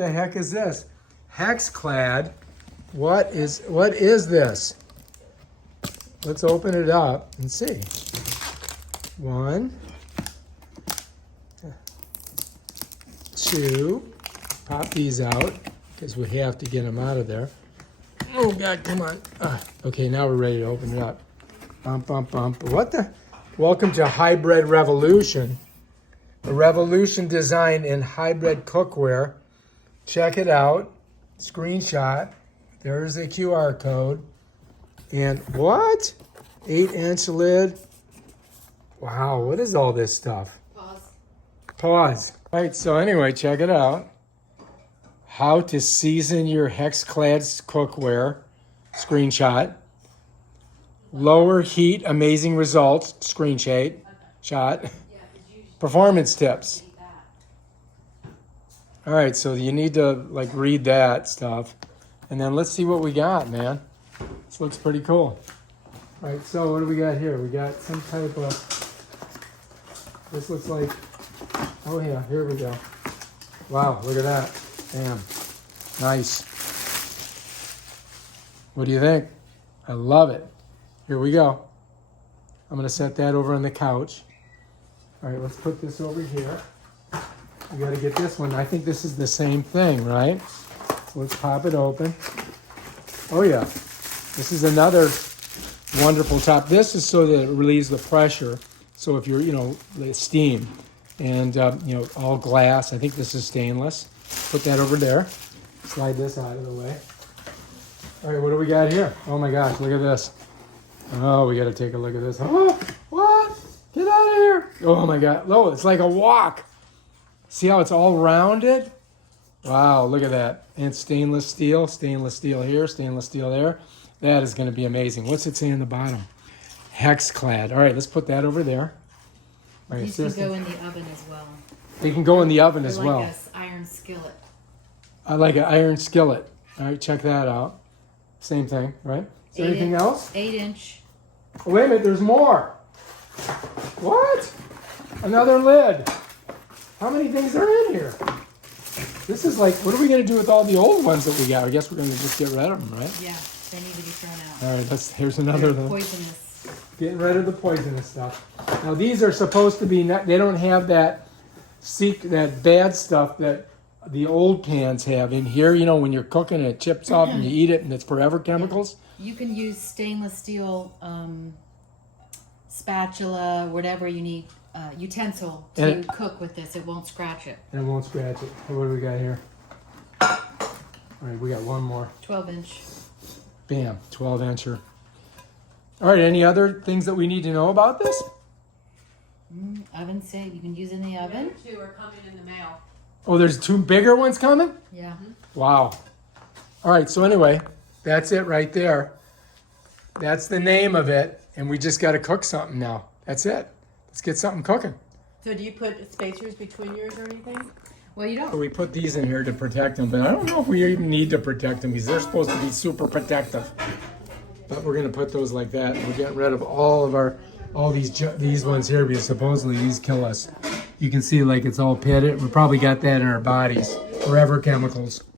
The heck is this? HexClad. What is this? Let's open it up and see. 1, 2. Pop these out because we have to get them out of there. Oh God, come on. Okay, now we're ready to open it up. Bump, bump, bump. What the? Welcome to Hybrid Revolution. A revolution design in hybrid cookware. Check it out. Screenshot. There's the QR code. And what? 8-inch lid. Wow, what is all this stuff? Pause. All right, so anyway, check it out. How to season your HexClad cookware. Screenshot. Lower heat, amazing results. Screenshot. Shot. Performance tips. All right, so you need to like read that stuff. And then let's see what we got, man. This looks pretty cool. All right, so what do we got here? We got some type of, this looks like, oh yeah, here we go. Wow, look at that. Damn, nice. What do you think? I love it. Here we go. I'm gonna set that over on the couch. All right, let's put this over here. We gotta get this one. I think this is the same thing, right? So let's pop it open. Oh yeah, this is another wonderful top. This is so that it relieves the pressure. So if you're, the steam and, all glass, I think this is stainless. Put that over there. Slide this out of the way. All right, what do we got here? Oh my gosh, look at this. Oh, we gotta take a look at this. Oh, what? Get out of here. Oh my God, oh, it's like a wok. See how it's all rounded? Wow, look at that. And stainless steel here, stainless steel there. That is gonna be amazing. What's it say in the bottom? HexClad. All right, let's put that over there. All right, these can go in the oven as well. They can go in the oven as like well. Like an iron skillet. I like an iron skillet. All right, check that out. Same thing, right? Is there anything else? 8-inch. Oh, wait a minute, there's more. What? Another lid. How many things are in here? This is like, what are we going to do with all the old ones that we got? I guess we're going to just get rid of them, right? Yeah, they need to be thrown out. All right, here's another. They're poisonous. Getting rid of the poisonous stuff. Now these are supposed to be, they don't have that bad stuff that the old pans have in here. When you're cooking and it chips off and you eat it and it's forever chemicals. You can use stainless steel spatula, whatever you need, utensil to cook with this. It won't scratch it. And it won't scratch it. So what do we got here? All right, we got one more. 12-inch. Bam, 12-incher. All right, any other things that we need to know about this? Oven safe. You can use it in the oven. The other 2 are coming in the mail. Oh, there's 2 bigger ones coming? Yeah. Wow. All right, so anyway, that's it right there. That's the name of it, and we just got to cook something now. That's it. Let's get something cooking. So do you put spacers between yours or anything? Well, you don't. So we put these in here to protect them, but I don't know if we even need to protect them because they're supposed to be super protective. But we're going to put those like that. We're getting rid of all these ones here because supposedly these kill us. You can see like it's all pitted. We probably got that in our bodies. Forever chemicals.